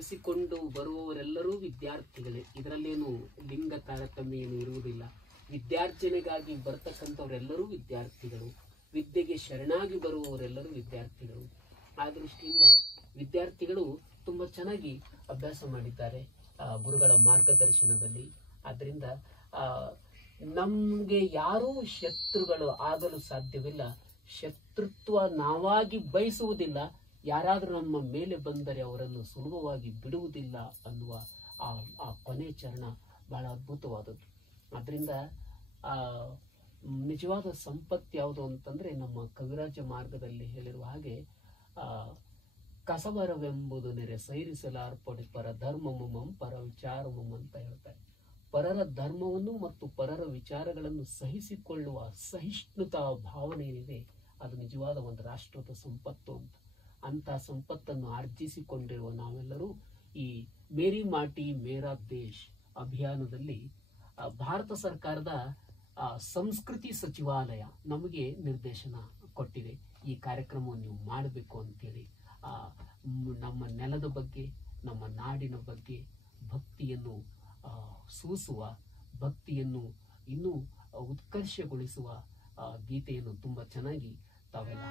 ಆರಿಸಿಕೊಂಡು ಬರುವವರೆಲ್ಲರೂ ವಿದ್ಯಾರ್ಥಿಗಳೇ. ಇದರಲ್ಲೇನು ಲಿಂಗ ತಾರತಮ್ಯ ಏನು ಇರುವುದಿಲ್ಲ. ವಿದ್ಯಾರ್ಜನೆಗಾಗಿ ಬರ್ತಕ್ಕಂಥವರೆಲ್ಲರೂ ವಿದ್ಯಾರ್ಥಿಗಳು, ವಿದ್ಯೆಗೆ ಶರಣಾಗಿ ಬರುವವರೆಲ್ಲರೂ ವಿದ್ಯಾರ್ಥಿಗಳು. ಆ ದೃಷ್ಟಿಯಿಂದ ವಿದ್ಯಾರ್ಥಿಗಳು ತುಂಬ ಚೆನ್ನಾಗಿ ಅಭ್ಯಾಸ ಮಾಡಿದ್ದಾರೆ ಗುರುಗಳ ಮಾರ್ಗದರ್ಶನದಲ್ಲಿ. ಆದ್ದರಿಂದ ನಮಗೆ ಯಾರೂ ಶತ್ರುಗಳು ಆಗಲು ಸಾಧ್ಯವಿಲ್ಲ. ಶತ್ರುತ್ವ ನಾವಾಗಿ ಬಯಸುವುದಿಲ್ಲ. ಯಾರಾದರೂ ನಮ್ಮ ಮೇಲೆ ಬಂದರೆ ಅವರನ್ನು ಸುಲಭವಾಗಿ ಬಿಡುವುದಿಲ್ಲ ಅನ್ನುವ ಆ ಕೊನೆ ಚರಣ ಬಹಳ ಅದ್ಭುತವಾದದ್ದು. ಅದರಿಂದ ನಿಜವಾದ ಸಂಪತ್ತು ಯಾವುದು ಅಂತಂದ್ರೆ ನಮ್ಮ ಕವಿರಾಜ ಮಾರ್ಗದಲ್ಲಿ ಹೇಳಿರುವ ಹಾಗೆ ಕಸಬರವೆಂಬುದು ನೆರೆ ಸೈರಿಸಲಾರ್ಪಡೆ ಪರ ಧರ್ಮಮಂ ಪರ ವಿಚಾರಮಂ ಅಂತ ಹೇಳ್ತಾರೆ. ಪರರ ಧರ್ಮವನ್ನು ಮತ್ತು ಪರರ ವಿಚಾರಗಳನ್ನು ಸಹಿಸಿಕೊಳ್ಳುವ ಸಹಿಷ್ಣುತಾ ಭಾವನೆ ಏನಿದೆ ಅದು ನಿಜವಾದ ಒಂದು ರಾಷ್ಟ್ರದ ಸಂಪತ್ತು ಅಂತ ಸಂಪತ್ತನ್ನು ಆರ್ಜಿಸಿಕೊಂಡಿರುವ ನಾವೆಲ್ಲರೂ ಈ ಮೇರಿ ಮಾಟಿ ಮೇರಾ ದೇಶ್ ಅಭಿಯಾನದಲ್ಲಿ ಭಾರತ ಸರ್ಕಾರದ ಸಂಸ್ಕೃತಿ ಸಚಿವಾಲಯ ನಮಗೆ ನಿರ್ದೇಶನ ಕೊಟ್ಟಿದೆ. ಈ ಕಾರ್ಯಕ್ರಮವನ್ನು ನೀವು ಮಾಡಬೇಕು ಅಂತೇಳಿ ನಮ್ಮ ನೆಲದ ಬಗ್ಗೆ, ನಮ್ಮ ನಾಡಿನ ಬಗ್ಗೆ ಭಕ್ತಿಯನ್ನು ಸೂಸುವ, ಭಕ್ತಿಯನ್ನು ಇನ್ನೂ ಉತ್ಕರ್ಷಗೊಳಿಸುವ ಗೀತೆಯನ್ನು ತುಂಬಾ ಚೆನ್ನಾಗಿ ತಾವೆಲ್ಲ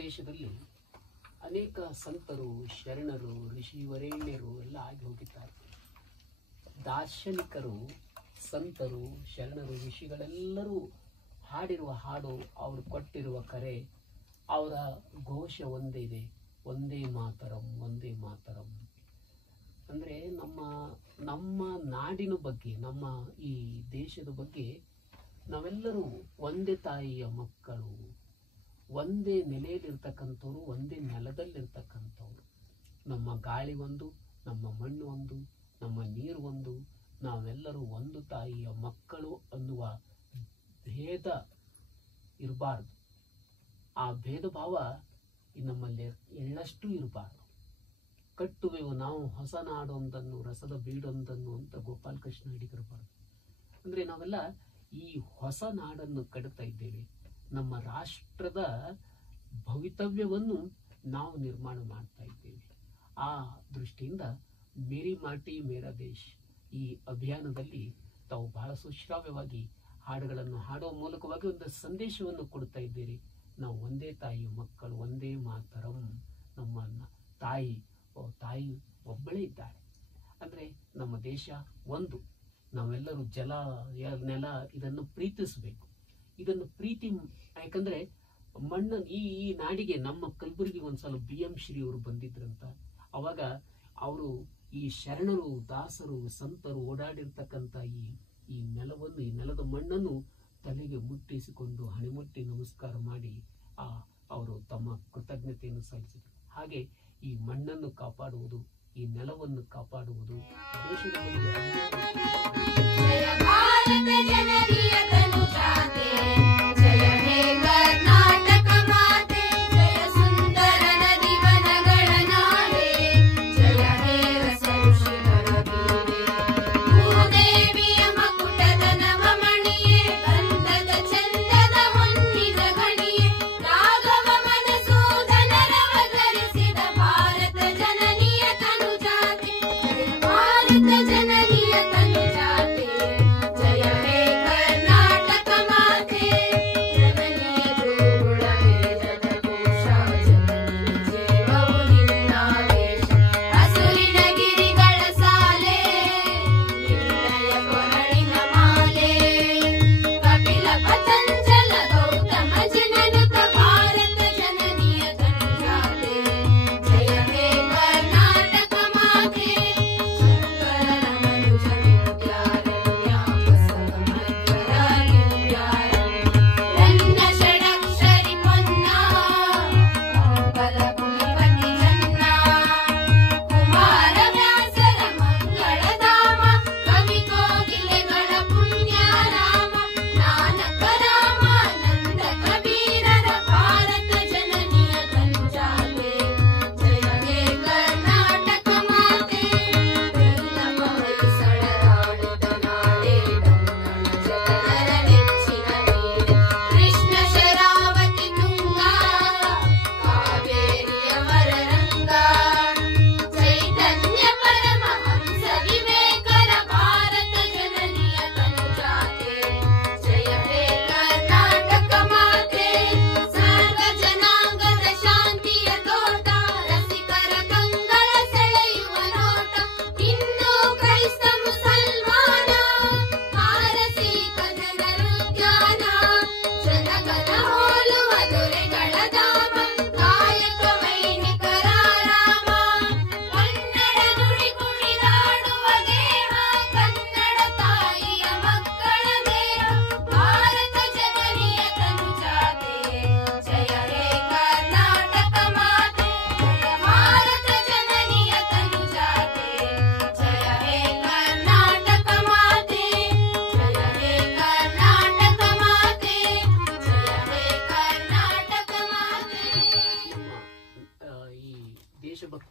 ದೇಶದಲ್ಲಿ ಅನೇಕ ಸಂತರು, ಶರಣರು, ಋಷಿವರೇಣ್ಯರು ಎಲ್ಲ ಆಗಿ ಹೋಗಿದ್ದಾರೆ. ದಾರ್ಶನಿಕರು, ಸಂತರು, ಶರಣರು, ಋಷಿಗಳೆಲ್ಲರೂ ಹಾಡಿರುವ ಹಾಡು, ಅವರು ಕೊಟ್ಟಿರುವ ಕರೆ, ಅವರ ಘೋಷ ಒಂದೇ ಇದೆ, ಒಂದೇ ಮಾತರಂ, ಒಂದೇ ಮಾತರಂ. ಅಂದರೆ ನಮ್ಮ ನಾಡಿನ ಬಗ್ಗೆ, ನಮ್ಮ ಈ ದೇಶದ ಬಗ್ಗೆ ನಾವೆಲ್ಲರೂ ಒಂದೇ ತಾಯಿಯ ಮಕ್ಕಳು, ಒಂದೇ ನೆಲೆಯಲ್ಲಿರ್ತಕ್ಕಂಥವ್ರು, ಒಂದೇ ನೆಲದಲ್ಲಿರ್ತಕ್ಕಂಥವ್ರು. ನಮ್ಮ ಗಾಳಿ ಒಂದು, ನಮ್ಮ ಮಣ್ಣು ಒಂದು, ನಮ್ಮ ನೀರು ಒಂದು, ನಾವೆಲ್ಲರೂ ಒಂದು ತಾಯಿಯ ಮಕ್ಕಳು ಅನ್ನುವ ಭೇದ ಇರಬಾರ್ದು. ಆ ಭೇದ ಭಾವ ನಮ್ಮಲ್ಲಿ ಎಳ್ಳಷ್ಟು ಇರಬಾರ್ದು. ಕಟ್ಟುವೆವು ನಾವು ಹೊಸ ನಾಡೊಂದನ್ನು, ರಸದ ಬೀಡೊಂದನ್ನು ಅಂತ ಗೋಪಾಲಕೃಷ್ಣ ಅಡಿಗರಬಾರ್ದು. ಅಂದ್ರೆ ನಾವೆಲ್ಲ ಈ ಹೊಸ ನಾಡನ್ನು ಕಟ್ತಾ ಇದ್ದೇವೆ. ನಮ್ಮ ರಾಷ್ಟ್ರದ ಭವಿತವ್ಯವನ್ನು ನಾವು ನಿರ್ಮಾಣ ಮಾಡ್ತಾ ಇದ್ದೇವೆ. ಆ ದೃಷ್ಟಿಯಿಂದ ಮೇರಿ ಮಾಟಿ ಮೇರಾ ದೇಶ್ ಈ ಅಭಿಯಾನದಲ್ಲಿ ತಾವು ಬಹಳ ಸುಶ್ರಾವ್ಯವಾಗಿ ಹಾಡುಗಳನ್ನು ಹಾಡುವ ಮೂಲಕವಾಗಿ ಒಂದು ಸಂದೇಶವನ್ನು ಕೊಡ್ತಾ ಇದ್ದೀರಿ. ನಾವು ಒಂದೇ ತಾಯಿಯ ಮಕ್ಕಳು, ಒಂದೇ ಮಾತರಂ. ನಮ್ಮ ತಾಯಿ ಒಬ್ಬಳೇ ಇದ್ದಾಳೆ. ಅಂದ್ರೆ ನಮ್ಮ ದೇಶ ಒಂದು. ನಾವೆಲ್ಲರೂ ಜಲ, ನೆಲ ಇದನ್ನು ಪ್ರೀತಿಸಬೇಕು. ಇದನ್ನು ಪ್ರೀತಿ, ಯಾಕಂದ್ರೆ ಮಣ್ಣ ಈ ನಾಡಿಗೆ, ನಮ್ಮ ಕಲಬುರಗಿ ಒಂದ್ಸಲ BM ಶ್ರೀ ಅವರು ಬಂದಿದ್ರಂತ. ಅವಾಗ ಅವರು ಈ ಶರಣರು, ದಾಸರು, ಸಂತರು ಓಡಾಡಿರ್ತಕ್ಕಂಥ ಈ ನೆಲವನ್ನು, ಈ ನೆಲದ ಮಣ್ಣನ್ನು ತಲೆಗೆ ಮುಟ್ಟಿಸಿಕೊಂಡು ಹಣೆಮುಟ್ಟಿ ನಮಸ್ಕಾರ ಮಾಡಿ ಅವರು ತಮ್ಮ ಕೃತಜ್ಞತೆಯನ್ನು ಸಲ್ಲಿಸಿದರು. ಹಾಗೆ ಈ ಮಣ್ಣನ್ನು ಕಾಪಾಡುವುದು, ಈ ನೆಲವನ್ನು ಕಾಪಾಡುವುದು ದೇಶದ जननीय तनु जाते, जय हे कर्नाटक माते।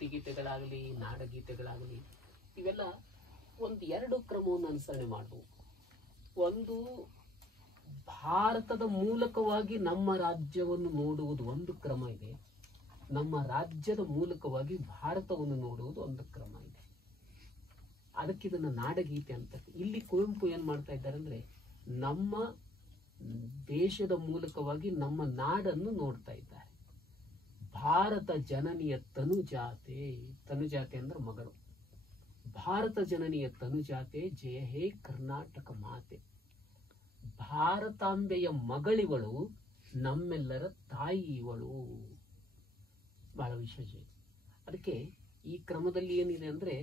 ಗೀತೆಗಳಾಗಲಿ, ನಾಡಗೀತೆಗಳಾಗಲಿ, ಇವೆಲ್ಲ ಒಂದು ಎರಡು ಕ್ರಮವನ್ನು ಅನುಸರಣೆ ಮಾಡಬಹುದು. ಒಂದು, ಭಾರತದ ಮೂಲಕವಾಗಿ ನಮ್ಮ ರಾಜ್ಯವನ್ನು ನೋಡುವುದು ಒಂದು ಕ್ರಮ ಇದೆ, ನಮ್ಮ ರಾಜ್ಯದ ಮೂಲಕವಾಗಿ ಭಾರತವನ್ನು ನೋಡುವುದು ಒಂದು ಕ್ರಮ ಇದೆ. ಅದಕ್ಕೆ ಇದನ್ನ ನಾಡಗೀತೆ ಅಂತ. ಇಲ್ಲಿ ಕುವೆಂಪು ಏನ್ ಮಾಡ್ತಾ ಇದ್ದಾರೆ ಅಂದ್ರೆ, ನಮ್ಮ ದೇಶದ ಮೂಲಕವಾಗಿ ನಮ್ಮ ನಾಡನ್ನು ನೋಡ್ತಾ ಇದ್ದಾರೆ. ಭಾರತ ಜನನಿಯ ತನುಜಾತೆ, ತನುಜಾತೆ ಅಂದ್ರೆ ಮಗಳು, ಭಾರತ ಜನನಿಯ ತನುಜಾತೆ ಜಯ ಹೇ ಕರ್ನಾಟಕ ಮಾತೆ. ಭಾರತಾಂಬೆಯ ಮಗಳಿವಳು, ನಮ್ಮೆಲ್ಲರ ತಾಯಿ ಇವಳು. ಬಹಳ ವಿಶೇಷ. ಅದಕ್ಕೆ ಈ ಕ್ರಮದಲ್ಲಿ ಏನಿದೆ ಅಂದ್ರೆ,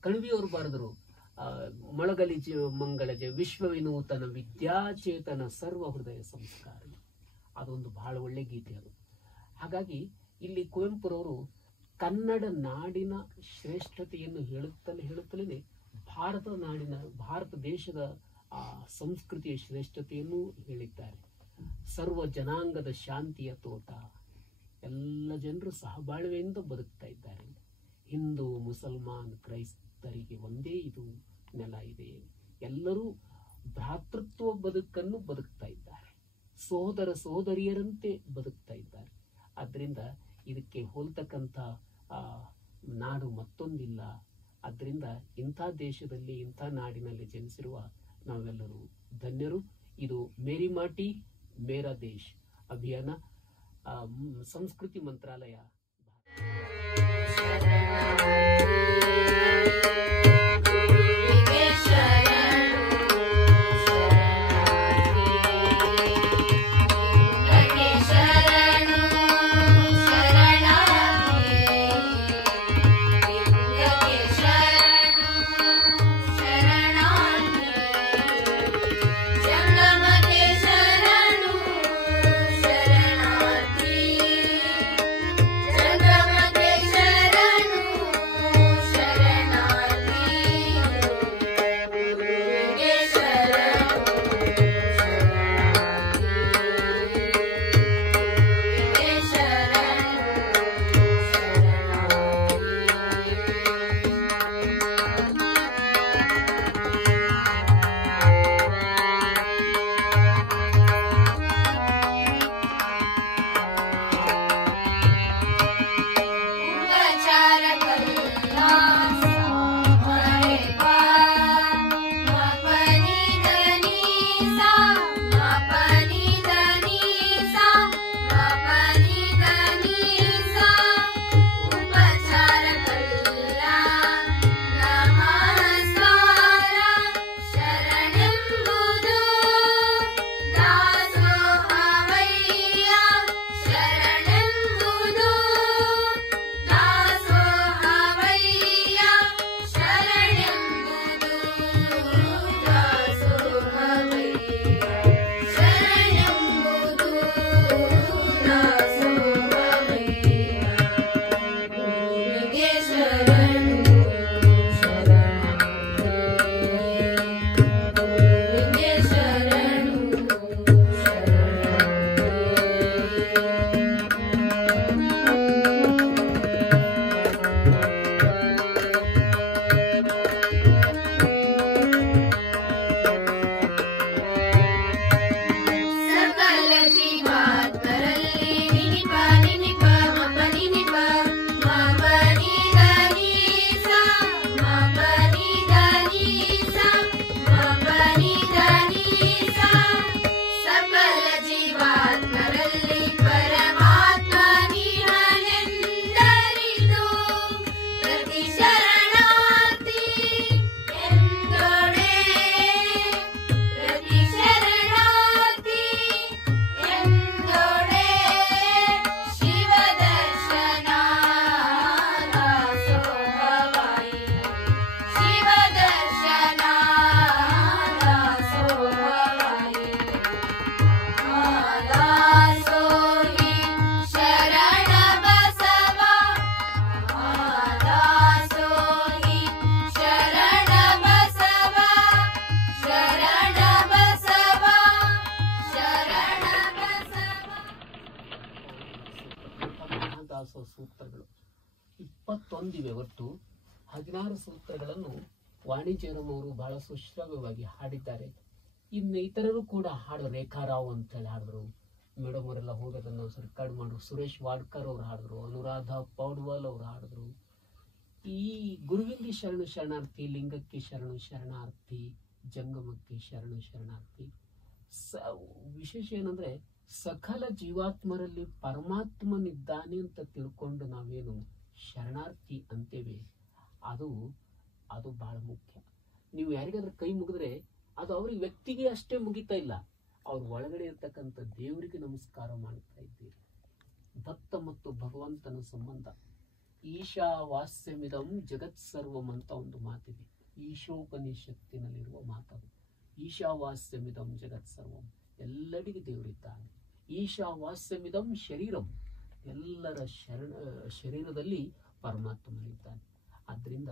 ಕಣ್ವಿಯವರು ಬರೆದರು, ಮೊಳಗಲಿ ಮಂಗಳಜ ವಿಶ್ವ ವಿನೂತನ ವಿದ್ಯಾಚೇತನ ಸರ್ವ ಹೃದಯ ಸಂಸ್ಕಾರ. ಅದೊಂದು ಬಹಳ ಒಳ್ಳೆ ಗೀತೆ ಅದು. ಹಾಗಾಗಿ ಇಲ್ಲಿ ಕುವೆಂಪುರವರು ಕನ್ನಡ ನಾಡಿನ ಶ್ರೇಷ್ಠತೆಯನ್ನು ಹೇಳುತ್ತಲೇ ಭಾರತ ನಾಡಿನ, ಭಾರತ ದೇಶದ ಸಂಸ್ಕೃತಿಯ ಶ್ರೇಷ್ಠತೆಯನ್ನು ಹೇಳಿದ್ದಾರೆ. ಸರ್ವ ಜನಾಂಗದ ಶಾಂತಿಯ ತೋಟ, ಎಲ್ಲ ಜನರು ಸಹಬಾಳ್ವೆಯಿಂದ ಬದುಕ್ತಾ ಇದ್ದಾರೆ. ಹಿಂದೂ, ಮುಸಲ್ಮಾನ್, ಕ್ರೈಸ್ತರಿಗೆ ಒಂದೇ ಇದು ನೆಲ ಇದೆ. ಎಲ್ಲರೂ ಭ್ರಾತೃತ್ವ ಬದುಕನ್ನು ಬದುಕ್ತಾ ಇದ್ದಾರೆ, ಸೋದರ ಸೋದರಿಯರಂತೆ ಬದುಕ್ತಾ ಇದ್ದಾರೆ. ಆದ್ರಿಂದ ಇದಕ್ಕೆ ಹೋಲ್ತಕ್ಕಂಥ ನಾಡು ಮತ್ತೊಂದಿಲ್ಲ. ಆದ್ರಿಂದ ಇಂಥ ದೇಶದಲ್ಲಿ, ಇಂಥ ನಾಡಿನಲ್ಲಿ ಜನಿಸಿರುವ ನಾವೆಲ್ಲರೂ ಧನ್ಯರು. ಇದು ಮೇರಿ ಮಾಟಿ ಮೇರಾ ದೇಶ್ ಅಭಿಯಾನ, ಸಂಸ್ಕೃತಿ ಮಂತ್ರಾಲಯ. 21 ಇವೆ ಒಟ್ಟು. 16 ಸೂತ್ರಗಳನ್ನು ವಾಣಿಜ್ಯರಂ ಅವರು ಬಹಳ ಸುಶ್ರಾವ್ಯವಾಗಿ ಹಾಡಿದ್ದಾರೆ. ಇನ್ನು ಇತರರು ಕೂಡ ಹಾಡು, ರೇಖಾರಾವ್ ಅಂತೇಳಿ ಹಾಡಿದ್ರು, ಮೇಡಮ್ ಅವರೆಲ್ಲ ಹೋಗಿ ಅದನ್ನು ರೆಕಾರ್ಡ್ ಮಾಡಿದ್ರು. ಸುರೇಶ್ ವಾಡ್ಕರ್ ಅವರು ಹಾಡಿದ್ರು, ಅನುರಾಧ ಪೌಡ್ವಾಲ್ ಅವರು ಹಾಡಿದ್ರು. ಈ ಗುರುವಿಂದಿ ಶರಣು ಶರಣಾರ್ಥಿ, ಲಿಂಗಕ್ಕೆ ಶರಣು ಶರಣಾರ್ಥಿ, ಜಂಗಮಕ್ಕೆ ಶರಣು ಶರಣಾರ್ಥಿ. ವಿಶೇಷ ಏನಂದ್ರೆ ಸಕಲ ಜೀವಾತ್ಮರಲ್ಲಿ ಪರಮಾತ್ಮನಿದ್ದಾನೆ ಅಂತ ತಿಳ್ಕೊಂಡು ನಾವೇನು ಶರಣಾರ್ಥಿ ಅಂತೇವೆ, ಅದು ಬಹಳ ಮುಖ್ಯ. ನೀವು ಯಾರಿಗಾದ್ರೂ ಕೈ ಮುಗಿದ್ರೆ ಅದು ಅವ್ರಿಗೆ ವ್ಯಕ್ತಿಗೆ ಅಷ್ಟೇ ಮುಗಿತಾ ಇಲ್ಲ, ಅವ್ರ ಒಳಗಡೆ ಇರ್ತಕ್ಕಂಥ ದೇವರಿಗೆ ನಮಸ್ಕಾರ ಮಾಡ್ತಾ ಇದ್ದೀರಿ. ದತ್ತ ಮತ್ತು ಭಗವಂತನ ಸಂಬಂಧ. ಈಶಾವಾಸ್ಯಮಿದಂ ಜಗತ್ ಸರ್ವಂ ಅಂತ ಒಂದು ಮಾತಿದೆ, ಈಶೋಪನಿಷತ್ತಿನಲ್ಲಿರುವ ಮಾತದು. ಈಶಾವಾಸ್ಯಮಿದಂ ಜಗತ್ ಸರ್ವಂ, ಎಲ್ಲರಿಗೂ ದೇವರಿದ್ದಾನೆ. ಈಶಾವಾಸ್ಯಮಿದಂ ಶರೀರಂ, ಎಲ್ಲರ ಶರೀರದಲ್ಲಿ ಪರಮಾತ್ಮನಿದ್ದಾನೆ. ಆದ್ರಿಂದ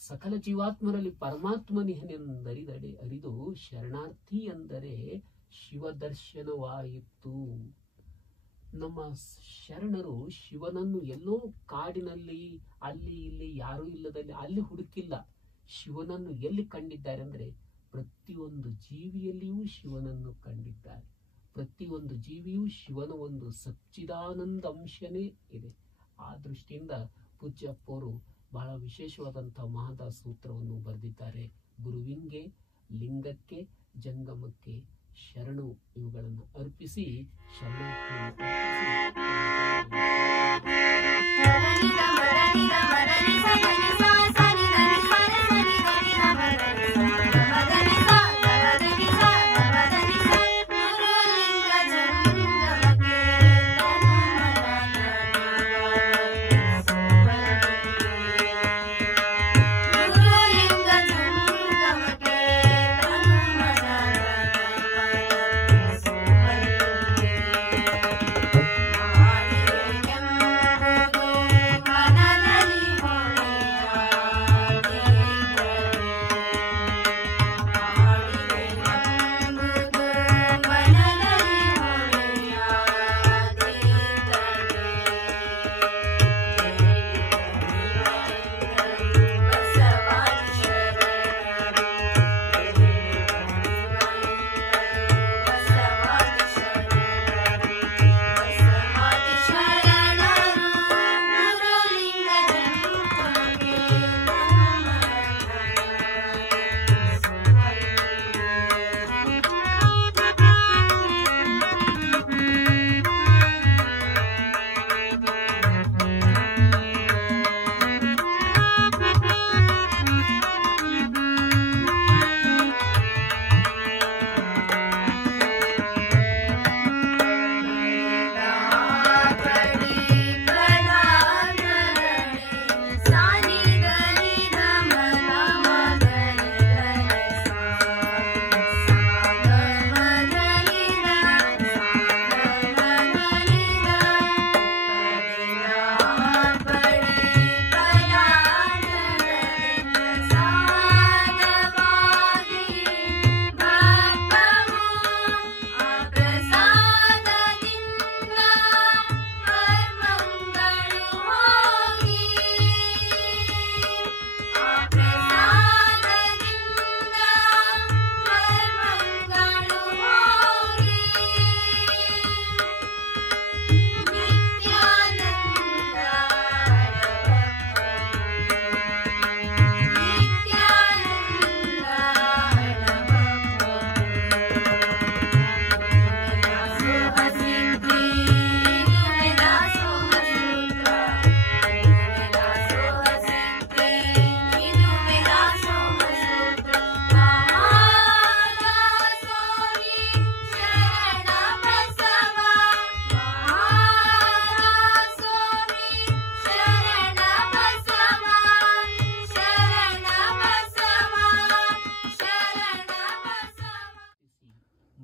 ಸಕಲ ಜೀವಾತ್ಮರಲ್ಲಿ ಪರಮಾತ್ಮನಿಹನೆಂದರಿದಡೆ ಅರಿದು ಶರಣಾರ್ಥಿ ಅಂದರೆ ಶಿವದರ್ಶನವಾಯಿತು. ನಮ್ಮ ಶರಣರು ಶಿವನನ್ನು ಎಲ್ಲೋ ಕಾಡಿನಲ್ಲಿ ಅಲ್ಲಿ ಇಲ್ಲಿ ಯಾರೂ ಇಲ್ಲದಲ್ಲಿ ಅಲ್ಲಿ ಹುಡುಕಿಲ್ಲ. ಶಿವನನ್ನು ಎಲ್ಲಿ ಕಂಡಿದ್ದಾರೆ ಅಂದ್ರೆ ಪ್ರತಿಯೊಂದು ಜೀವಿಯಲ್ಲಿಯೂ ಶಿವನನ್ನು ಕಂಡಿದ್ದಾರೆ. ಪ್ರತಿಯೊಂದು ಜೀವಿಯೂ ಶಿವನ ಒಂದು ಸಚ್ಚಿದಾನಂದ ಅಂಶನೇ ಇದೆ. ಆ ದೃಷ್ಟಿಯಿಂದ ಪೂಜ್ಯಪ್ಪವರು ಬಹಳ ವಿಶೇಷವಾದಂತಹ ಮಹದ ಸೂತ್ರವನ್ನು ಬರೆದಿದ್ದಾರೆ. ಗುರುವಿಂಗೆ, ಲಿಂಗಕ್ಕೆ, ಜಂಗಮಕ್ಕೆ ಶರಣು ಇವುಗಳನ್ನು ಅರ್ಪಿಸಿ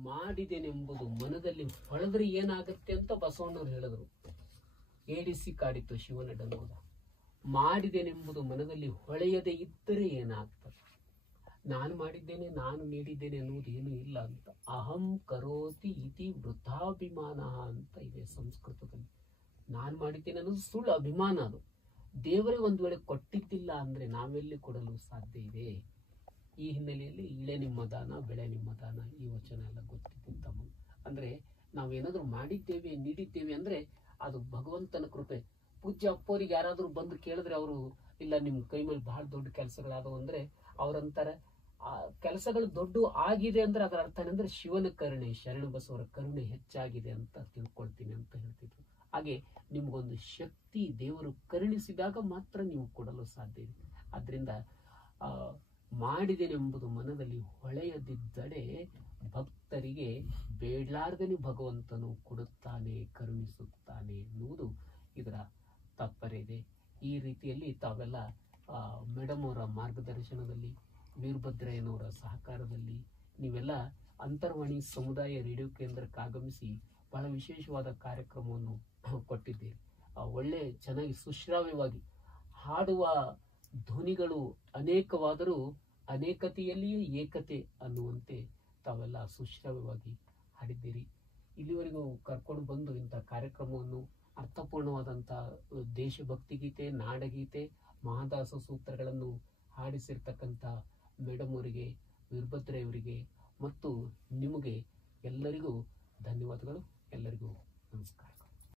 ಮಾಡಿದೆನೆಂಬುದು ಮನದಲ್ಲಿ ಹೊಳೆದ್ರೆ ಏನಾಗುತ್ತೆ ಅಂತ ಬಸವಣ್ಣವ್ರು ಹೇಳಿದ್ರು. ಏಡಿಸಿ ಕಾಡಿತ್ತು ಶಿವನ ಡಂಗುರ. ಮಾಡಿದೆನೆಂಬುದು ಮನದಲ್ಲಿ ಹೊಳೆಯದೆ ಇದ್ದರೆ ಏನಾಗ್ತದೆ? ನಾನು ಮಾಡಿದ್ದೇನೆ, ನಾನು ನೀಡಿದ್ದೇನೆ ಅನ್ನುವುದು ಏನೂ ಇಲ್ಲ ಅಂತ. ಅಹಂ ಕರೋತಿ ಇತಿ ವೃಥಾಭಿಮಾನ ಅಂತ ಇದೆ ಸಂಸ್ಕೃತದಲ್ಲಿ. ನಾನು ಮಾಡಿದ್ದೇನೆ ಅನ್ನೋದು ಸುಳ್ಳು ಅಭಿಮಾನ. ಅದು ದೇವರೇ ಒಂದು ವೇಳೆ ಕೊಟ್ಟಿದ್ದಿಲ್ಲ ಅಂದ್ರೆ ನಾವೆಲ್ಲಿ ಕೊಡಲು ಸಾಧ್ಯ ಇದೆ? ಈ ಹಿನ್ನೆಲೆಯಲ್ಲಿ ಇಳೆ ನಿಮ್ಮ ದಾನ ಬೆಳೆ ನಿಮ್ಮ ದಾನ ಈ ವಚನ ಎಲ್ಲ ಗೊತ್ತಿದ್ದ ಅಂದ್ರೆ ನಾವೇನಾದ್ರೂ ಮಾಡಿದ್ದೇವೆ ನೀಡಿದ್ದೇವೆ ಅಂದ್ರೆ ಅದು ಭಗವಂತನ ಕೃಪೆ. ಪೂಜ್ಯ ಅಪ್ಪೋರಿಗೆ ಯಾರಾದ್ರೂ ಬಂದು ಕೇಳಿದ್ರೆ ಅವರು ಇಲ್ಲ ನಿಮ್ ಕೈ ಮೇಲೆ ಬಹಳ ದೊಡ್ಡ ಕೆಲಸಗಳಾದವು ಅಂದ್ರೆ ಅವ್ರಂತಾರೆ ಆ ಕೆಲಸಗಳು ದೊಡ್ಡ ಆಗಿದೆ ಅಂದ್ರೆ ಅದರ ಅರ್ಥ ಏನಂದ್ರೆ ಶಿವನ ಕರುಣೆ, ಶರಣ ಬಸವರ ಕರುಣೆ ಹೆಚ್ಚಾಗಿದೆ ಅಂತ ತಿಳ್ಕೊಳ್ತೀನಿ ಅಂತ ಹೇಳ್ತಿದ್ರು. ಹಾಗೆ ನಿಮ್ಗೊಂದು ಶಕ್ತಿ ದೇವರು ಕರುಣಿಸಿದಾಗ ಮಾತ್ರ ನೀವು ಕೊಡಲು ಸಾಧ್ಯ ಇದೆ. ಆದ್ರಿಂದ ಮಾಡಿದೆನೆಂಬುದು ಮನದಲ್ಲಿ ಹೊಳೆಯದಿದ್ದರೆ ಭಕ್ತರಿಗೆ ಬೇಡಲಾರ್ದನೆ ಭಗವಂತನು ಕೊಡುತ್ತಾನೆ, ಕರುಣಿಸುತ್ತಾನೆ ಎನ್ನುವುದು ಇದರ ತಾತ್ಪರ್ಯ ಇದೆ. ಈ ರೀತಿಯಲ್ಲಿ ತಾವೆಲ್ಲ ಮೇಡಮ್ ಅವರ ಮಾರ್ಗದರ್ಶನದಲ್ಲಿ, ವೀರಭದ್ರಯ್ಯನವರ ಸಹಕಾರದಲ್ಲಿ ನೀವೆಲ್ಲ ಅಂತರ್ವಾಣಿ ಸಮುದಾಯ ರೇಡಿಯೋ ಕೇಂದ್ರಕ್ಕೆ ಆಗಮಿಸಿ ಬಹಳ ವಿಶೇಷವಾದ ಕಾರ್ಯಕ್ರಮವನ್ನು ಕೊಟ್ಟಿದ್ದೀರಿ. ಒಳ್ಳೆ ಚೆನ್ನಾಗಿ ಸುಶ್ರಾವ್ಯವಾಗಿ ಹಾಡುವ ಧ್ವನಿಗಳು ಅನೇಕವಾದರೂ ಅನೇಕತೆಯಲ್ಲಿಯೇ ಏಕತೆ ಅನ್ನುವಂತೆ ತಾವೆಲ್ಲ ಸುಶ್ರಾವ್ಯವಾಗಿ ಹಾಡಿದ್ದೀರಿ. ಇಲ್ಲಿವರೆಗೂ ಕರ್ಕೊಂಡು ಬಂದು ಇಂಥ ಕಾರ್ಯಕ್ರಮವನ್ನು ಅರ್ಥಪೂರ್ಣವಾದಂಥ ದೇಶಭಕ್ತಿ ಗೀತೆ, ನಾಡಗೀತೆ, ಮಹಾದಾಸ ಸೂತ್ರಗಳನ್ನು ಹಾಡಿಸಿರ್ತಕ್ಕಂಥ ಮೇಡಮ್ ಅವರಿಗೆ, ವೀರಭದ್ರಯ್ಯವರಿಗೆ ಮತ್ತು ನಿಮಗೆ ಎಲ್ಲರಿಗೂ ಧನ್ಯವಾದಗಳು. ಎಲ್ಲರಿಗೂ ನಮಸ್ಕಾರ.